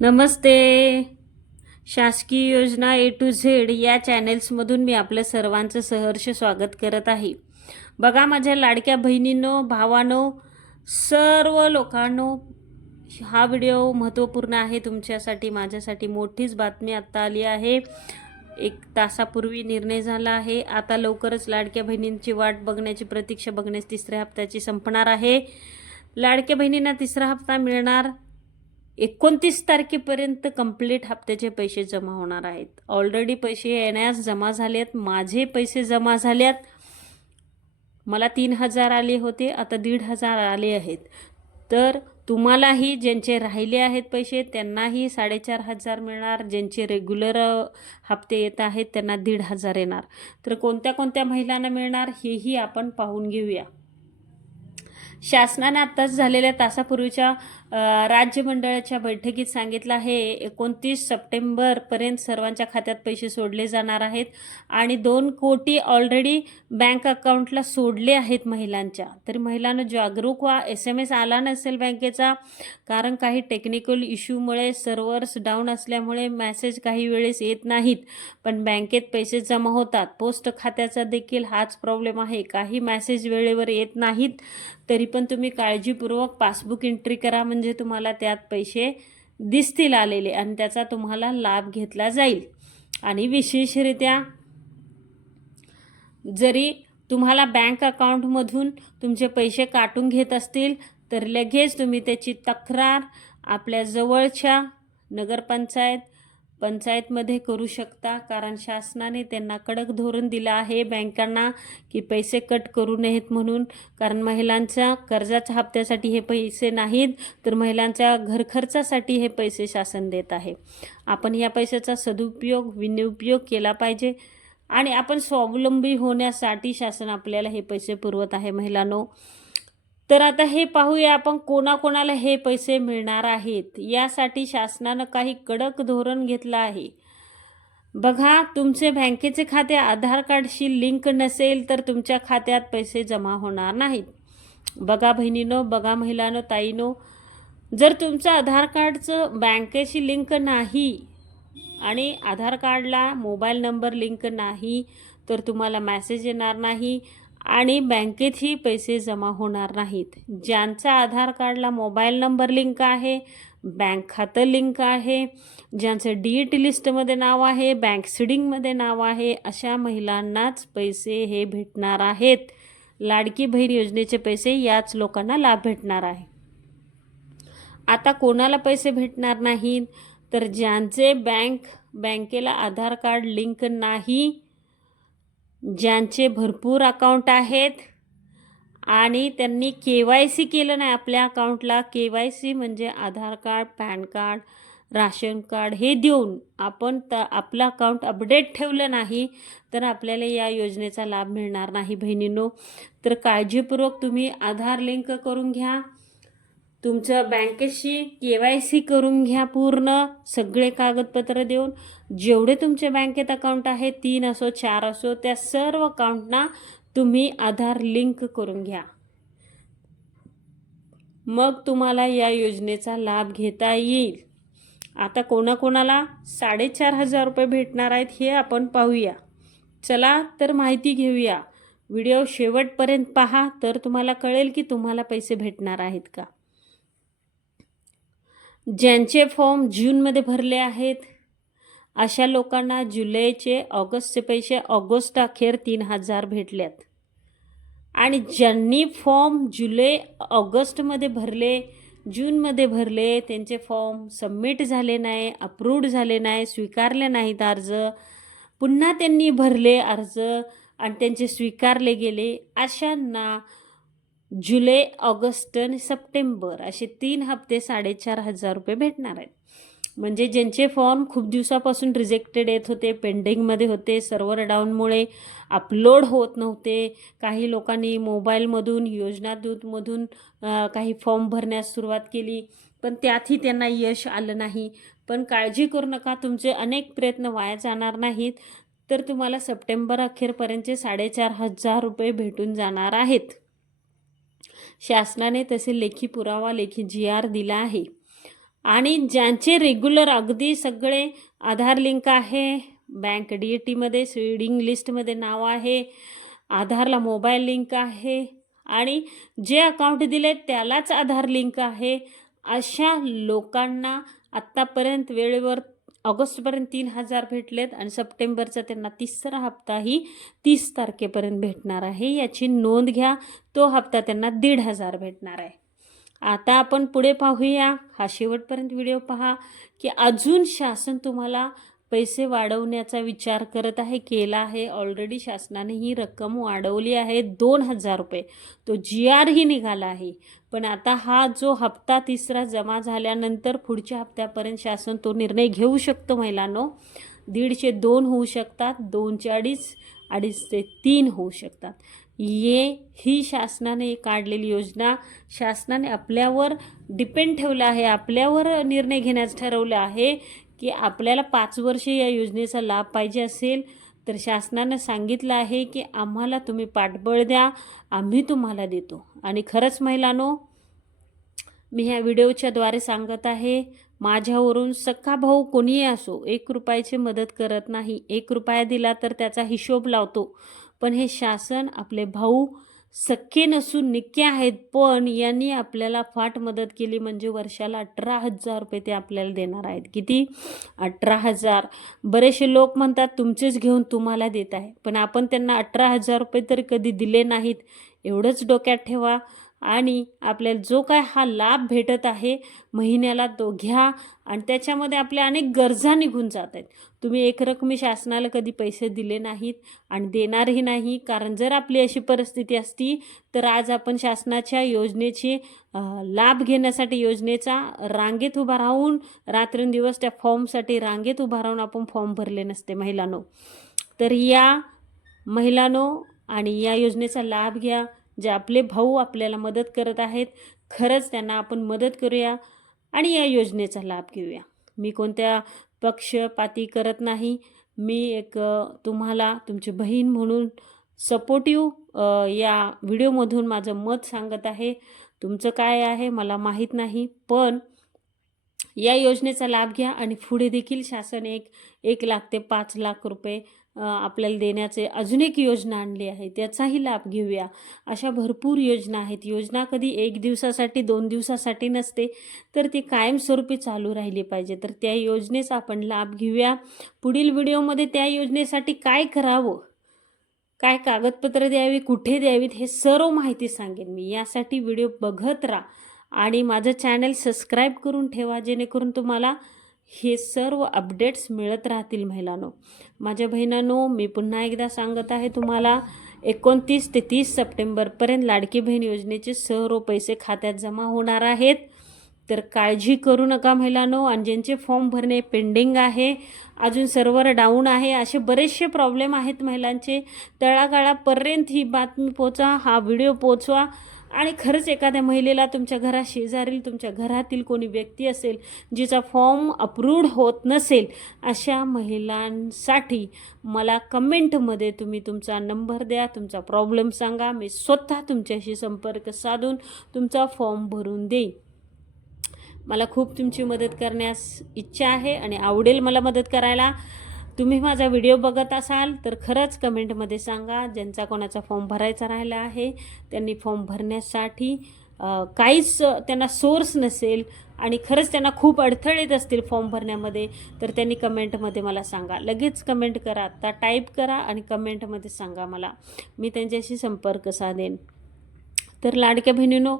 नमस्ते. शासकीय योजना ए to Z या चॅनेल्समधून मी आपलं सर्वांचं सहर्ष स्वागत करत आहे. बघा माझ्या लाडक्या बहिणींनो भावांनो सर्व लोकांनो हा व्हिडिओ महत्त्वपूर्ण आहे. तुमच्यासाठी माझ्यासाठी मोठीच बातमी आत्ता आली आहे. एक तासापूर्वी निर्णय झाला आहे. आता लवकरच लाडक्या बहिणींची वाट बघण्याची प्रतीक्षा बघण्यास तिसऱ्या हप्त्याची संपणार आहे. लाडक्या बहिणींना तिसरा हप्ता मिळणार. एकोणतीस तारखेपर्यंत कंप्लीट हप्त्याचे पैसे जमा होणार आहेत. ऑलरेडी पैसे येण्यास जमा झाले आहेत माझे पैसे जमा झाल्यात. मला तीन हजार आले होते आता दीड हजार आले आहेत. तर तुम्हालाही ज्यांचे राहिले आहेत पैसे त्यांनाही साडेचार हजार मिळणार. ज्यांचे रेग्युलर हप्ते येत आहेत त्यांना दीड हजार येणार. तर कोणत्या कोणत्या महिलांना मिळणार हेही आपण पाहून घेऊया. शासनाने आत्ताच झालेल्या तासापूर्वीच्या राज्यमंडळाच्या बैठकीत सांगितलं आहे एकोणतीस सप्टेंबरपर्यंत सर्वांच्या खात्यात पैसे सोडले जाणार आहेत आणि दोन कोटी ऑलरेडी बँक अकाउंटला सोडले आहेत महिलांच्या. तर महिलांना जागरूक व्हा एस एम एस आला नसेल बँकेचा कारण काही टेक्निकल इश्यूमुळे सर्व्हर्स डाऊन असल्यामुळे मॅसेज काही वेळेस येत नाहीत पण बँकेत पैसे जमा होतात. पोस्ट खात्याचा देखील हाच प्रॉब्लेम आहे. काही मॅसेज वेळेवर येत नाहीत तरी पण तुम्ही काळजीपूर्वक पासबुक एंट्री करा म्हणजे तुम्हाला त्यात पैसे दिसतील आलेले आणि त्याचा तुम्हाला लाभ घेतला जाईल. आणि विशेषरित्या जरी तुम्हाला बँक अकाउंटमधून तुमचे पैसे काटून घेत असतील तर लगेच तुम्ही त्याची तक्रार आपल्या जवळच्या नगरपंचायत पंचायतमध्ये करू शकता कारण शासनाने त्यांना कडक धोरण दिलं आहे बँकांना की पैसे कट करू नयेत म्हणून. कारण महिलांच्या कर्जाच्या हप्त्यासाठी हे पैसे नाहीत तर महिलांच्या घरखर्चासाठी हे पैसे शासन देत आहे. आपण या पैशाचा सदुपयोग विनियोग केला पाहिजे. आणि आपण स्वावलंबी होण्यासाठी शासन आपल्याला हे पैसे पुरवत आहे महिलांनो. तर आता हे पाहूया आपण कोणाकोणाला हे पैसे मिळणार आहेत. यासाठी शासनानं काही कडक धोरण घेतलं आहे. बघा तुमचे बँकेचे खाते आधार कार्डशी लिंक नसेल तर तुमच्या खात्यात पैसे जमा होणार नाहीत. बघा बहिणीनो बघा महिलानो ताईनो जर तुमचं आधार कार्डचं बँकेशी लिंक नाही आणि आधार कार्डला मोबाईल नंबर लिंक नाही तर तुम्हाला मॅसेज येणार नाही. आणि बँकेतही पैसे जमा होणार नाहीत. ज्यांचा आधार कार्डला मोबाईल नंबर लिंक आहे बँक खातं लिंक आहे ज्यांचं डी ई टी लिस्टमध्ये नाव आहे बँक सिडिंगमध्ये नाव आहे अशा महिलांनाच पैसे हे भेटणार आहेत. लाडकी बहीण योजनेचे पैसे याच लोकांना लाभ भेटणार आहे. आता कोणाला पैसे भेटणार नाहीत? तर ज्यांचे बँक बँकेला आधार कार्ड लिंक नाही ज्यांचे भरपूर अकाउंट आहेत आणि त्यांनी के वाय सी केलं नाही आपल्या अकाउंटला के वाय सी म्हणजे Aadhaar card pan card ration card हे देऊन आपण त आपलं अकाउंट अपडेट ठेवलं नाही तर आपल्याला या योजनेचा लाभ मिळणार नाही बहिणींनो. तर काळजीपूर्वक तुम्ही आधार लिंक करून घ्या. तुमचं बँकेशी के वाय सी करून घ्या पूर्ण सगळे कागदपत्र देऊन. जेवढे तुमचे बँकेत अकाउंट आहे तीन असो चार असो त्या सर्व अकाउंटना तुम्ही आधार लिंक करून घ्या. मग तुम्हाला या योजनेचा लाभ घेता येईल. आता कोणाकोणाला साडेचार हजार रुपये भेटणार आहेत हे आपण पाहूया. चला तर माहिती घेऊया. व्हिडिओ शेवटपर्यंत पहा तर तुम्हाला कळेल की तुम्हाला पैसे भेटणार आहेत का. ज्यांचे फॉर्म जूनमध्ये भरले आहेत अशा लोकांना जुलैचे ऑगस्टचे पैसे ऑगस्ट अखेर तीन हजार भेटल्यात. आणि ज्यांनी फॉर्म जुलै ऑगस्टमध्ये भरले जूनमध्ये भरले त्यांचे फॉर्म सबमिट झाले नाही अप्रूव्ड झाले नाही स्वीकारले नाहीत अर्ज पुन्हा त्यांनी भरले अर्ज आणि त्यांचे स्वीकारले गेले अशांना जुलै ऑगस्ट आणि सप्टेंबर असे तीन हप्ते साडेचार हजार रुपये भेटणार आहेत. म्हणजे ज्यांचे फॉर्म खूप दिवसापासून रिजेक्टेड येत होते पेंडिंगमध्ये होते सर्व्हर डाऊनमुळे अपलोड होत नव्हते काही लोकांनी मोबाईलमधून योजना दूतमधून काही फॉर्म भरण्यास सुरुवात केली. पण त्यातही त्यांना यश आलं नाही. पण काळजी करू नका तुमचे अनेक प्रयत्न वाया जाणार नाहीत. तर तुम्हाला सप्टेंबर अखेरपर्यंतचे साडेचार हजार रुपये भेटून जाणार आहेत. शासनाने तसे लेखी पुरावा लेखी जी आर दिला आहे. आणि ज्यांचे रेग्युलर अगदी सगळे आधार लिंक आहे बँक डी ए टीमध्ये स्वीडिंग लिस्टमध्ये नाव आहे आधारला मोबाईल लिंक आहे आणि जे अकाउंट दिले त्यालाच आधार लिंक आहे अशा लोकांना आत्तापर्यंत वेळेवर ऑगस्टपर्यंत तीन हजार भेटलेत आणि सप्टेंबरचा त्यांना तिसरा हप्ताही तीस तारखेपर्यंत भेटणार आहे. याची नोंद घ्या. तो हप्ता त्यांना दीड हजार भेटणार आहे. आता आपण पुढे पाहूया. हा शेवटपर्यंत व्हिडिओ पहा की अजून शासन तुम्हाला पैसे वाढवण्याचा विचार करत आहे केला आहे. ऑलरेडी शासनाने ही रक्कम वाढवली आहे. दोन हजार रुपये. तो जी आरही निघाला आहे. पण आता हा जो हप्ता तिसरा जमा झाल्यानंतर पुढच्या हप्त्यापर्यंत शासन तो निर्णय घेऊ शकतो महिलांनो. दीडशे दोन होऊ शकतात दोनशे अडीच अडीच ते तीन होऊ शकतात. ये ही शासनाने काढलेली योजना शासनाने आपल्यावर डिपेंड ठेवलं आहे आपल्यावर निर्णय घेण्याचं ठरवलं आहे की आपल्याला पाच वर्षे या योजनेचा लाभ पाहिजे असेल तर शासनानं सांगितलं आहे की आम्हाला तुम्ही पाठबळ द्या आम्ही तुम्हाला देतो. आणि खरंच महिलांनो मी ह्या व्हिडिओच्याद्वारे सांगत आहे माझ्यावरून सख्खा भाऊ कोणीही असो एक रुपयाची मदत करत नाही. एक रुपया दिला तर त्याचा हिशोब लावतो. पण हे शासन आपले भाऊ सख्खे नसून निक्के आहेत पण यांनी आपल्याला फाट मदत केली म्हणजे वर्षाला अठरा हजार रुपये ते आपल्याला देणार आहेत. किती? अठरा हजार. बरेचसे लोक म्हणतात तुमचेच घेऊन तुम्हाला देत आहे. पण आपण त्यांना अठरा हजार रुपये तरी कधी दिले नाहीत. एवढंच डोक्यात ठेवा. आणि आपल्याला जो काय हा लाभ भेटत आहे महिन्याला तो घ्या. आणि त्याच्यामध्ये आपल्या अनेक गरजा निघून जात आहेत. तुम्ही एकरकमी शासनाला कधी पैसे दिले नाहीत आणि देणारही नाही. कारण जर आपली अशी परिस्थिती असती तर आज आपण शासनाच्या योजनेची लाभ घेण्यासाठी योजनेचा रांगेत उभा राहून रात्रंदिवस त्या फॉर्मसाठी रांगेत उभा राहून आपण फॉर्म भरले नसते महिलांनो. तर या महिलांनो आणि या योजनेचा लाभ घ्या. जे आपले भाऊ आपल्याला मदत करत आहेत खरंच त्यांना आपण मदत करूया आणि या योजनेचा लाभ घेऊया. मी कोणत्या पक्षपाती करत नाही. मी एक तुम्हाला तुमची बहीण म्हणून सपोर्टिव्ह या व्हिडिओमधून माझं मत सांगत आहे. तुमचं काय आहे मला माहीत नाही पण या योजनेचा लाभ घ्या आणि पुढे देखील शासन एक एक लाख ते पाच लाख रुपये आपल्याला देण्याचे अजून एक योजना आणली आहे त्याचाही लाभ घेऊया. अशा भरपूर योजना आहेत. योजना कधी एक दिवसासाठी दोन दिवसासाठी नसते तर ती कायमस्वरूपी चालू राहिली पाहिजे. तर त्या योजनेचा आपण लाभ घेऊया. पुढील व्हिडिओमध्ये त्या योजनेसाठी काय करावं? काय कागदपत्र द्यावी? कुठे द्यावीत? हे सर्व माहिती सांगेन मी. यासाठी व्हिडिओ बघत राहा आणि माझं चॅनल सबस्क्राईब करून ठेवा जेणेकरून तुम्हाला हे सर्व अपडेट्स मिळत राहतील महिलांनो. माझ्या बहिणांनो मी पुन्हा एकदा सांगत आहे तुम्हाला एकोणतीस ते तीस सप्टेंबरपर्यंत लाडकी बहीण योजनेचे सर्व पैसे खात्यात जमा होणार आहेत. तर काळजी करू नका महिलांनो आणि ज्यांचे फॉर्म भरणे पेंडिंग आहे अजून सर्व्हर डाऊन आहे असे बरेचसे प्रॉब्लेम आहेत महिलांचे. तळागाळापर्यंत ही बातमी पोचा हा व्हिडिओ पोचवा आणि खरंच एखाद्या महिलेला तुमच्या घरा शेजारील तुमच्या घरातील कोणी व्यक्ती असेल जिचा फॉर्म अप्रूव्ड होत नसेल अशा महिलांसाठी मला कमेंटमध्ये तुम्ही तुमचा नंबर द्या तुमचा प्रॉब्लेम सांगा. मी स्वतः तुमच्याशी संपर्क साधून तुमचा फॉर्म भरून देईन. मला खूप तुमची मदत करण्यास इच्छा आहे आणि आवडेल मला मदत करायला. तुम्ही माझा व्हिडिओ बघत असाल तर खरंच कमेंटमध्ये सांगा ज्यांचा कोणाचा फॉर्म भरायचा राहिला आहे. त्यांनी फॉर्म भरण्यासाठी काहीच त्यांना सोर्स नसेल आणि खरंच त्यांना खूप अडथळे येत असतील फॉर्म भरण्यामध्ये तर त्यांनी कमेंटमध्ये मला सांगा. लगेच कमेंट करा आत्ता टाईप करा आणि कमेंटमध्ये सांगा मला. मी त्यांच्याशी संपर्क साधेन. तर लाडक्या बहिणीनो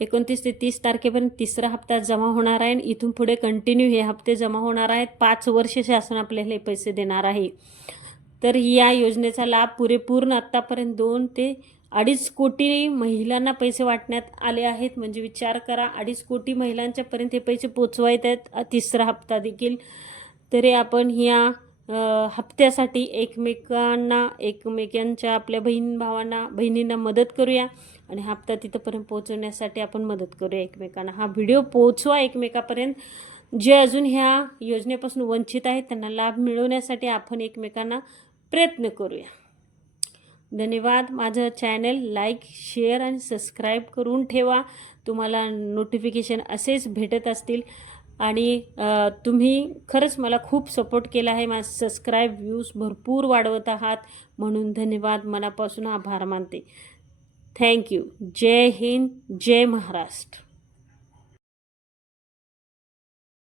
एकोणतीस ते तीस तारखेपर्यंत तिसरा हप्ता जमा होणार आहे आणि इथून पुढे कंटिन्यू हे हप्ते जमा होणार आहेत. पाच वर्ष शासन आपल्याला हे पैसे देणार आहे. तर या योजनेचा लाभ पुरेपूर्ण आत्तापर्यंत दोन ते अडीच कोटी महिलांना पैसे वाटण्यात आले आहेत. म्हणजे विचार करा अडीच कोटी महिलांच्यापर्यंत हे पैसे पोचवायत आहेत. तिसरा हप्ता देखील. तरी आपण ह्या हप्त्यासाठी एकमेकांना एकमेकांच्या आपल्या बहीण भावांना बहिणींना मदत करूया आणि हप्ता तिथंपर्यंत पोहोचवण्यासाठी आपण मदत करूया एकमेकांना. हा व्हिडिओ पोहोचवा एकमेकापर्यंत. जे अजून ह्या योजनेपासून वंचित आहेत त्यांना लाभ मिळवण्यासाठी आपण एकमेकांना प्रयत्न करूया. धन्यवाद. माझं चॅनल लाईक शेअर आणि सबस्क्राईब करून ठेवा. तुम्हाला नोटिफिकेशन असेच भेटत असतील. आणि तुम्ही खरंच मला खूप सपोर्ट केला आहे. माझं सबस्क्राईब व्ह्यूज भरपूर वाढवत आहात. म्हणून धन्यवाद. मनापासून आभार मानते. थँक्यू जय हिंद. जय महाराष्ट्र.